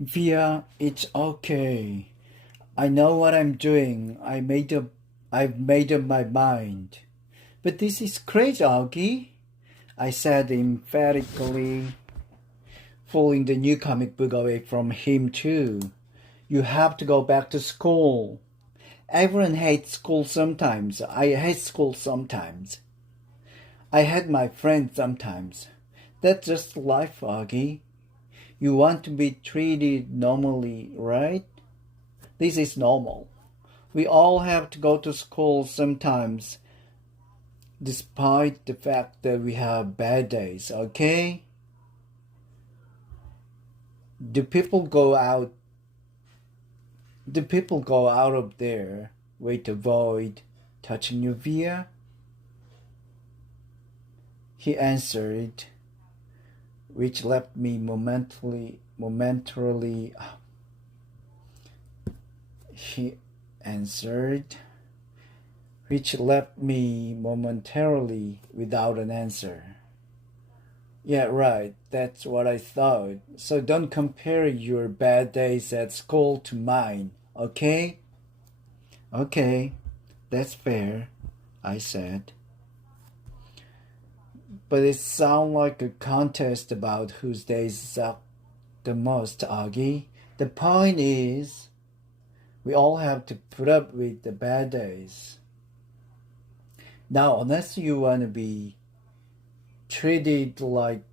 Via, it's okay. I know what I'm doing. I've made up my mind. But this is crazy, Augie, I said emphatically, pulling the new comic book away from him too. You have to go back to school. Everyone hates school sometimes. I hate school sometimes. I hate my friends sometimes. That's just life, Augie. You want to be treated normally, right? This is normal. We all have to go to school sometimes, despite the fact that we have bad days, okay? Do people go out do people go out of their way to avoid touching you, Via? He answered, which left me he answered, which left me momentarily without an answer. Yeah, right, that's what I thought. So don't compare your bad days at school to mine, okay? Okay, that's fair, I said. But it sounds like a contest about whose days suck the most, Augie. The point is, we all have to put up with the bad days. Now, unless you want to be treated like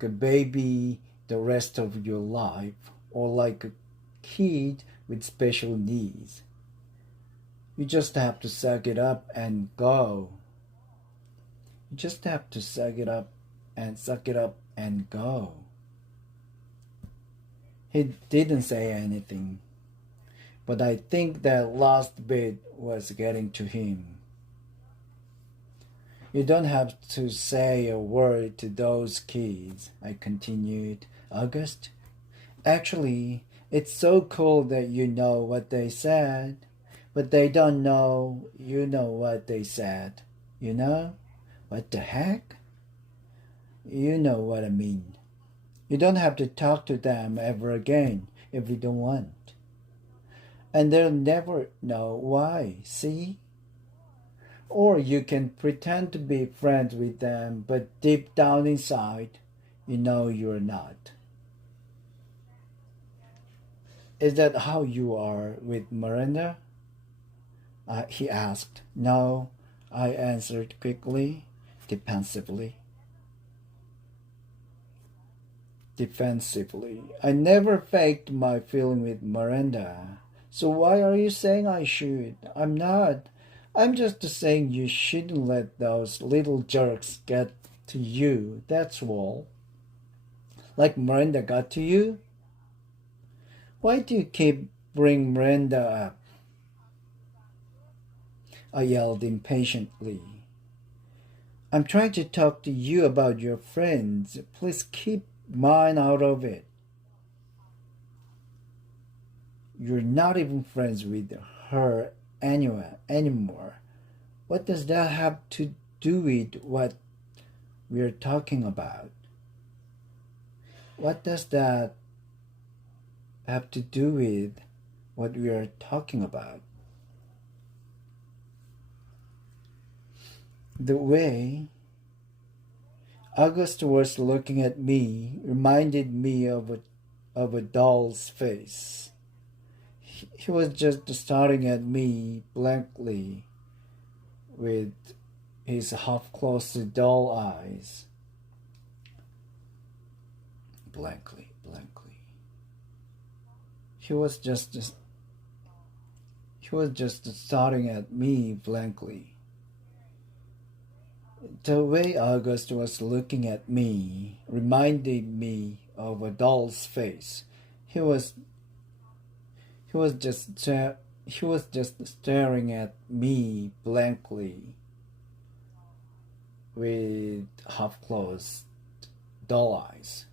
a baby the rest of your life, or like a kid with special needs, you just have to suck it up and go. You just have to suck it up and go. He didn't say anything, but I think that last bit was getting to him. You don't have to say a word to those kids, I continued. August, actually, it's so cool that you know what they said, but they don't know you know what they said. You know? What the heck? You know what I mean. You don't have to talk to them ever again if you don't want. And they'll never know why, see? Or you can pretend to be friends with them, but deep down inside, you know you're not. Is that how you are with Miranda? He asked. No, I answered quickly, defensively. I never faked my feeling with Miranda. So why are you saying I should? I'm not. I'm just saying you shouldn't let those little jerks get to you, that's all. Like Miranda got to you? Why do you keep bringing Miranda up? I yelled impatiently. I'm trying to talk to you about your friends. Please keep mine out of it. You're not even friends with her anymore. What does that have to do with what we're talking about? What does that have to do with what we are talking about? The way August was looking at me reminded me of a doll's face. He was just staring at me blankly with his half-closed doll eyes. Blankly. He was just staring at me blankly. The way August was looking at me reminded me of a doll's face. He was just staring at me blankly with half-closed doll eyes.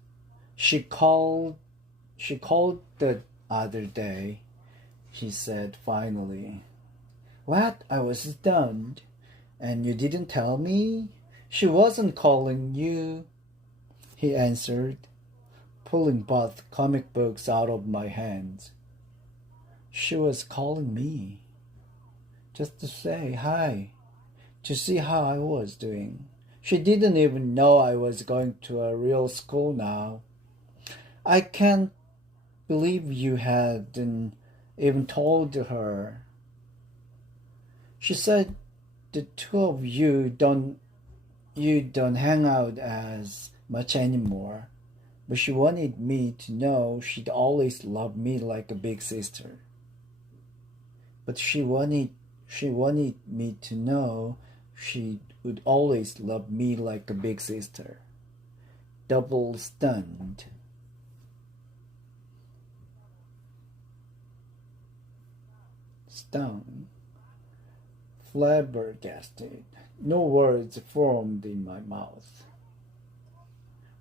She called the other day, he said finally. What? I was stunned. And you didn't tell me? She wasn't calling you, he answered, pulling both comic books out of my hands. She was calling me, just to say hi, to see how I was doing. She didn't even know I was going to a real school now. I can't believe you hadn't even told her. She said the two of you don't hang out as much anymore. But she wanted me to know she'd always love me like a big sister. But she wanted me to know she would always love me like a big sister. Double stunned. Stunned. Flabbergasted. No words formed in my mouth.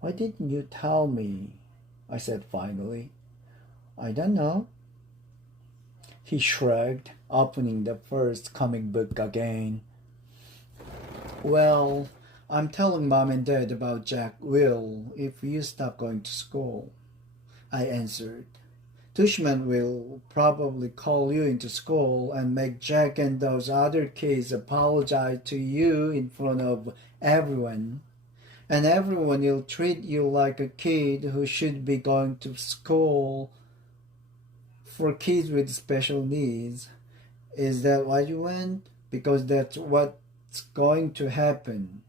Why didn't you tell me? I said finally. I don't know. He shrugged, opening the first comic book again. Well, I'm telling Mom and Dad about Jack Will if you stop going to school, I answered. Tushman will probably call you into school and make Jack and those other kids apologize to you in front of everyone. And everyone will treat you like a kid who should be going to school for kids with special needs. Is that what you want? Because that's what's going to happen.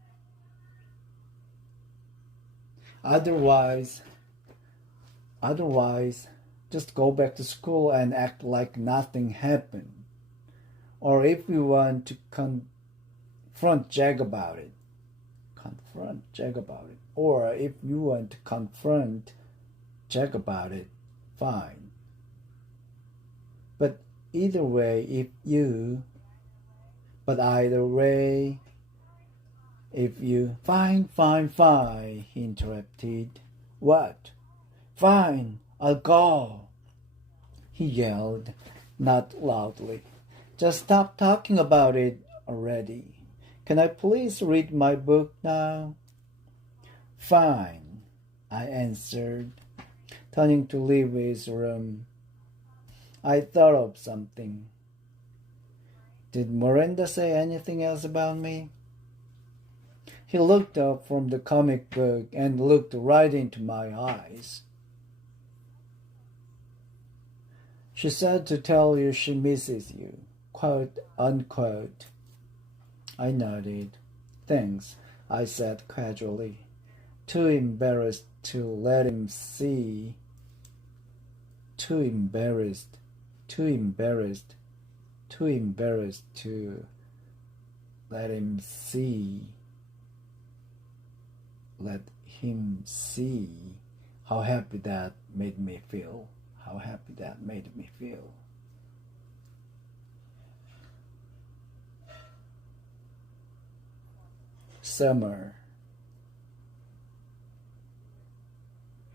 Otherwise, just go back to school and act like nothing happened. Or if you want to confront Jack about it. Or if you want to confront Jack about it, fine. But either way, if you Fine, he interrupted. What? Fine, I'll go, he yelled, not loudly. Just stop talking about it already. Can I please read my book now? Fine, I answered, turning to leave his room. I thought of something. Did Miranda say anything else about me? He looked up from the comic book and looked right into my eyes. She said to tell you she misses you, quote unquote. I nodded. Thanks, I said casually, too embarrassed to let him see. Too embarrassed to let him see how happy that made me feel. Summer.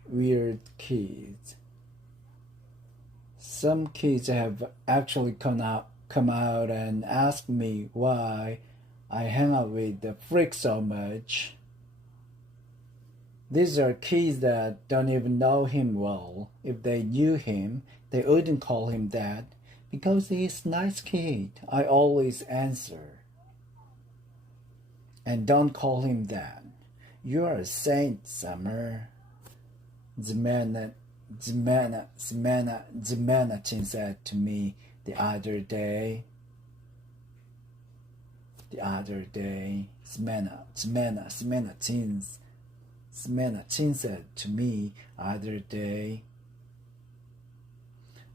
Weird kids. Some kids have actually come out and asked me why I hang out with the freak so much. These are kids that don't even know him well. If they knew him, they wouldn't call him that because he's a nice kid, I always answer. And don't call him that. You're a saint, Summer. Zmana Chin said to me the other day. Smena Chin said to me other day,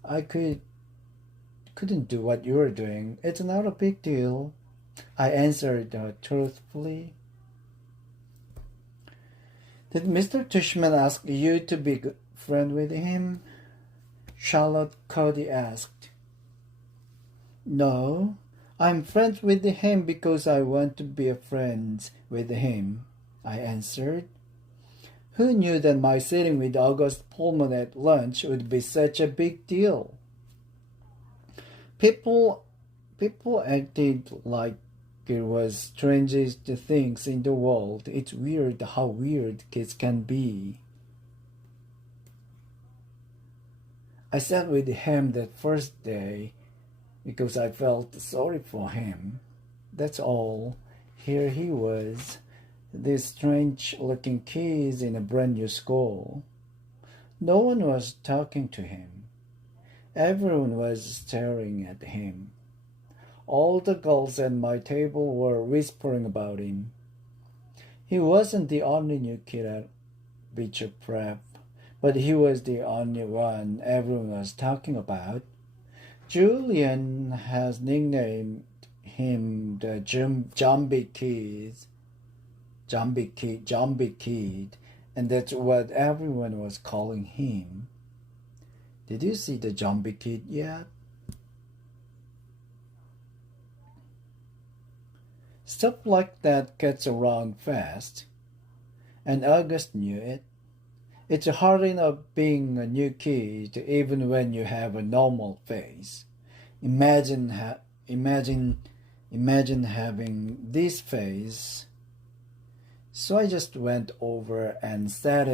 I couldn't do what you're doing. It's not a big deal. I answered truthfully. Did Mr. Tushman ask you to be good friend with him? Charlotte Cody asked. No, I'm friends with him because I want to be friends with him, I answered. Who knew that my sitting with August Pullman at lunch would be such a big deal? People acted like it was strangest things in the world. It's weird how weird kids can be. I sat with him that first day because I felt sorry for him. That's all. Here he was, this strange looking kid in a brand new school. No one was talking to him. Everyone was staring at him. All the girls at my table were whispering about him. He wasn't the only new kid at Beecher Prep, but he was the only one everyone was talking about. Julian has nicknamed him the Zombie Kid, and that's what everyone was calling him. Did you see the Zombie Kid yet? Stuff like that gets around fast, and August knew it. It's hard enough being a new kid even when you have a normal face. Imagine, imagine having this face. So I just went over and sat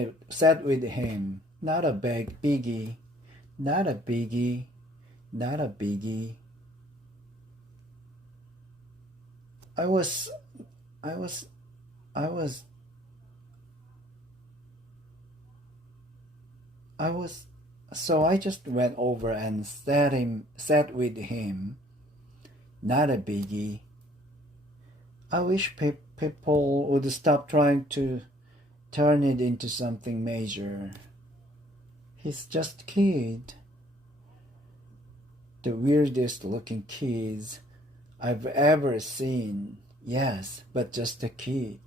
with him. Not a biggie, not a biggie, not a biggie. I was, I was, I was, I was. So I just went over and sat with him. Not a biggie. I wish people would stop trying to turn it into something major. He's just a kid. The weirdest looking kids I've ever seen. Yes, but just a kid.